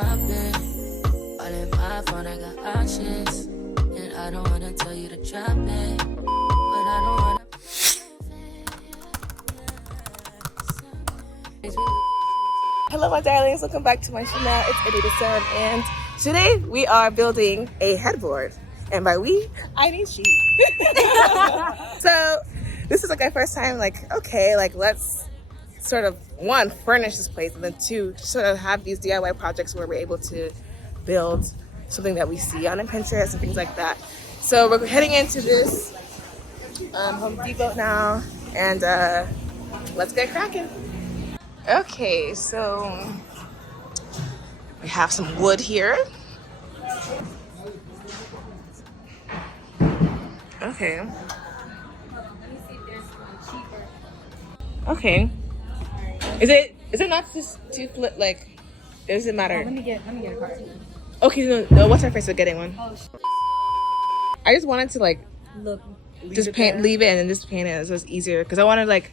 I've been. All in my phone, I got options. And I don't wanna tell you to drop it. But I don't wanna. Hello my darlings, welcome back to my channel. It's Anita Sun, and today we are building a headboard. And by we, I mean she. So this is like my first time, like, okay, like let's sort of, one, furnish this place, and then two, sort of have these DIY projects where we're able to build something that we see on Pinterest and things like that. So we're heading into this Home Depot now, and let's get cracking. Okay, so we have some wood here. Okay. Okay. Is it not just too flip, like, does it matter? Let me get a card. Okay, no, what's our face for getting one? Oh, I just wanted to like look. Just leave it and then just paint it so it's easier, because I wanted like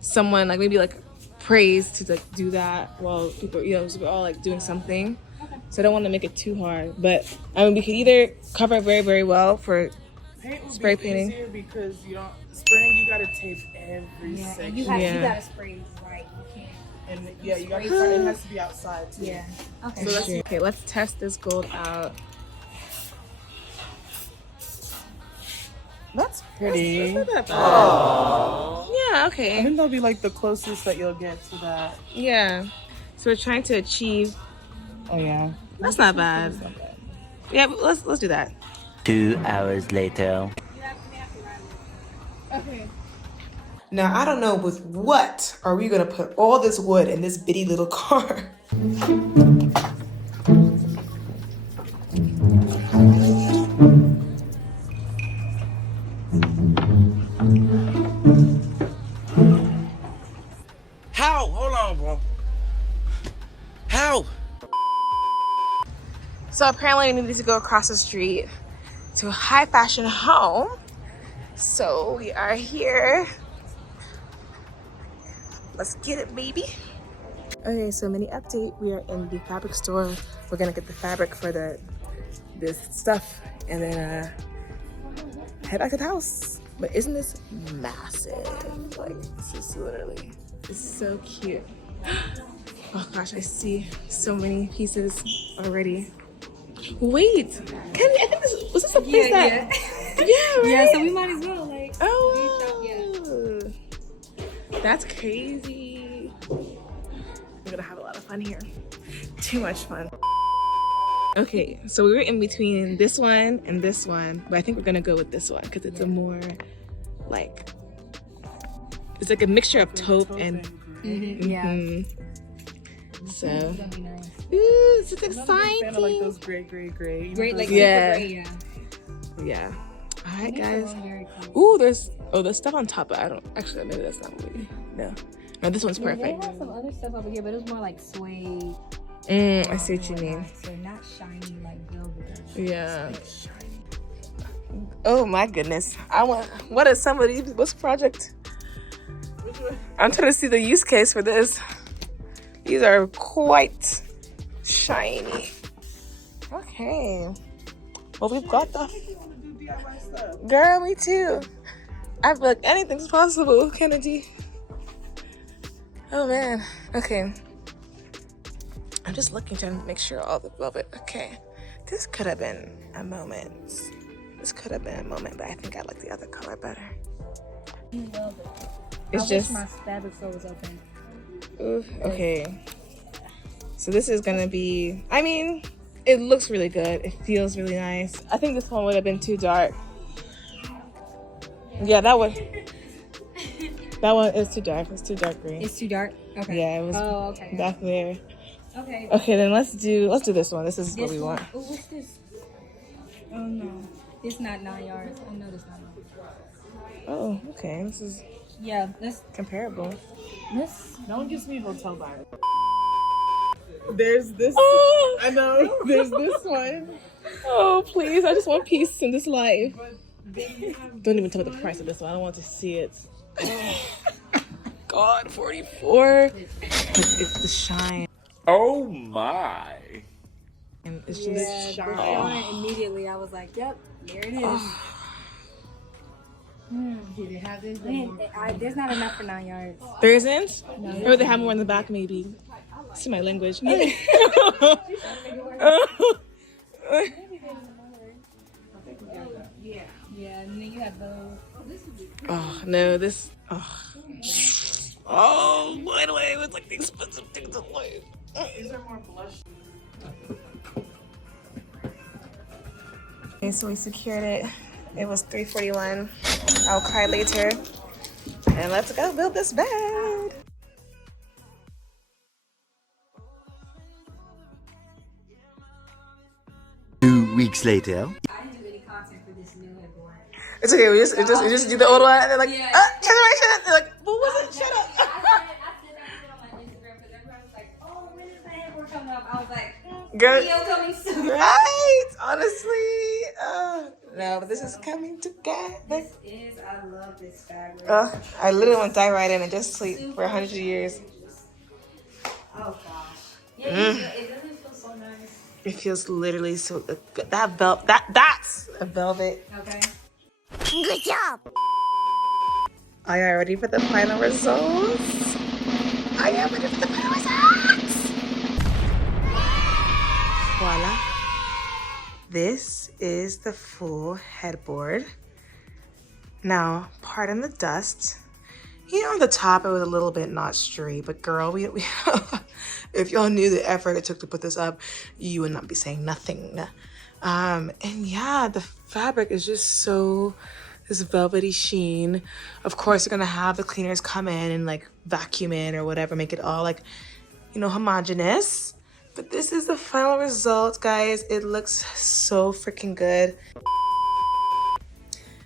someone like maybe like praise to like do that while people, you know, so we're all like doing something. Okay. So I don't want to make it too hard, but I mean we could either cover it very, very well for spray painting, because you don't spraying. You gotta tape every section. You gotta spray right. You can't. And yeah, you gotta. It has to be outside too. Yeah. Okay. So let's test this gold out. That's pretty. That's not that bad. Yeah, okay. I think that'll be like the closest that you'll get to that. Yeah. So we're trying to achieve. Oh yeah. That's not bad. Yeah, but let's do that. 2 hours later. Okay. Now I don't know with what are we gonna put all this wood in this bitty little car. How? Hold on, bro. How? So apparently we needed to go across the street to a high fashion home. So we are here. Let's get it, baby. Okay, so mini update. We are in the fabric store. We're gonna get the fabric for this stuff and then head back to the house. But isn't this massive? Like, this is literally, it's so cute. Oh gosh, I see so many pieces already. Wait, Kenny, I think was this the place that? Yeah. Yeah, right? Yeah. So we might as well like. Oh, that's crazy. We're gonna have a lot of fun here. Too much fun. Okay, so we were in between this one and this one, but I think we're gonna go with this one because it's a more like, it's like a mixture of taupe and Yeah. So, It's gonna be nice. ooh, this is I'm a exciting. fan of like those gray. Great, like Yeah. super great, yeah. Yeah. All right, These are guys. all very cool. Ooh, there's stuff on top, but I don't actually, maybe that's not what we, no, this one's Yeah, perfect. they have some other stuff over here, but it was more like suede. I see what you mean. So not shiny like velvet. Yeah. Oh my goodness. What is some of these, what's project? I'm trying to see the use case for this. These are quite shiny. Okay. Well, we've got the, girl, me too. I feel like anything's possible, Kennedy. Oh man. Okay. I'm just looking to make sure all the velvet. Okay. This could have been a moment. But I think I like the other color better. It's just my fabric store was open. ooh, okay. So this is gonna be, I mean, it looks really good. It feels really nice. I think this one would have been too dark. Yeah, that one is too dark. It's too dark green. It's too dark. Okay. Yeah, it was okay. back there. Okay. Okay, then let's do this one. This is what we one. want. Oh, what's this? Oh no, it's not 9 yards. I know this not 9 yards. Oh, okay. This is Yeah, this. comparable. Don't give me hotel vibe. There's this. Oh, I know. There's this one. oh, please! I just want peace in this life. Don't even tell me the price of this one. I don't want to see it. Oh, God, 44. It's the shine. Oh my. And it's Yeah, just the front, immediately I was like, yep, there it is. Did it have this? There's not enough for 9 yards. there isn't? Or they have more in the back maybe. See my language. Yeah, and then you have those. Oh no, this oh by the way, it was like the expensive things in life. Is there more blush? Okay, so we secured it. It was $341. I'll cry later. And let's go build this bed. Two weeks later. I didn't do any content for this new headboard. It's okay, we just do the old one and they're like, Yeah. generation. They're like, what was it? Shut up. I said that on my Instagram because everyone was like, oh, when is the headboard coming up? I was like, Good. video coming soon. Right, honestly. No, but this is coming together. This is, I love this fabric. I literally want to die right in and just sleep for 100 years. Oh gosh. Yeah, it doesn't feel so nice. It feels literally so good. That's a velvet. Okay. Good job. Are you ready for the final results? I am ready for the final results. Voila. This is the full headboard. Now, pardon the dust. You know, on the top, it was a little bit not straight, but girl, we if y'all knew the effort it took to put this up, you would not be saying nothing. And yeah, the fabric is just so, this velvety sheen. Of course, you're gonna have the cleaners come in and like vacuum in or whatever, make it all like, you know, homogeneous. But this is the final result, guys. It looks so freaking good.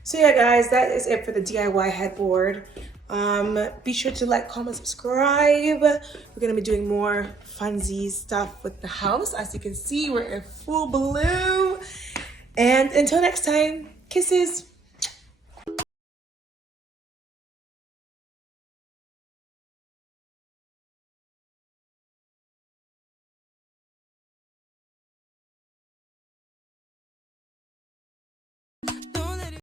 So yeah, guys, that is it for the DIY headboard. Be sure to like, comment, subscribe. We're gonna be doing more funsy stuff with the house. As you can see, we're in full bloom. And until next time, kisses.